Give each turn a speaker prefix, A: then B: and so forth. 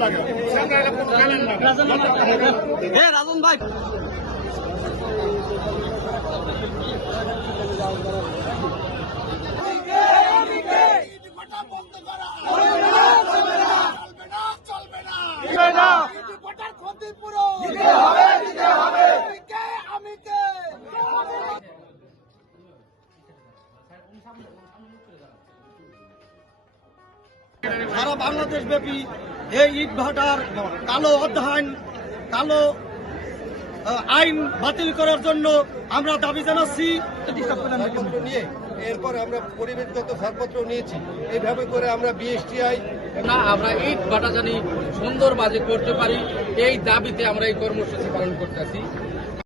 A: দিকে
B: সারা বাংলাদেশ ব্যাপী এই ইট ভাটার কালো অধ্যয়ন কালো আইন বাতিল করার জন্য আমরা দাবি জানাচ্ছি।
C: এরপরে নিয়ে এরপর আমরা পরিবেশগত ছাড়পত্র নিয়েছি। এইভাবে করে আমরা বিএসটিআই
D: না আমরা ইট ভাটা জানি সুন্দর বাজে করতে পারি। এই দাবিতে আমরা এই কর্মসূচি পালন করতেছি।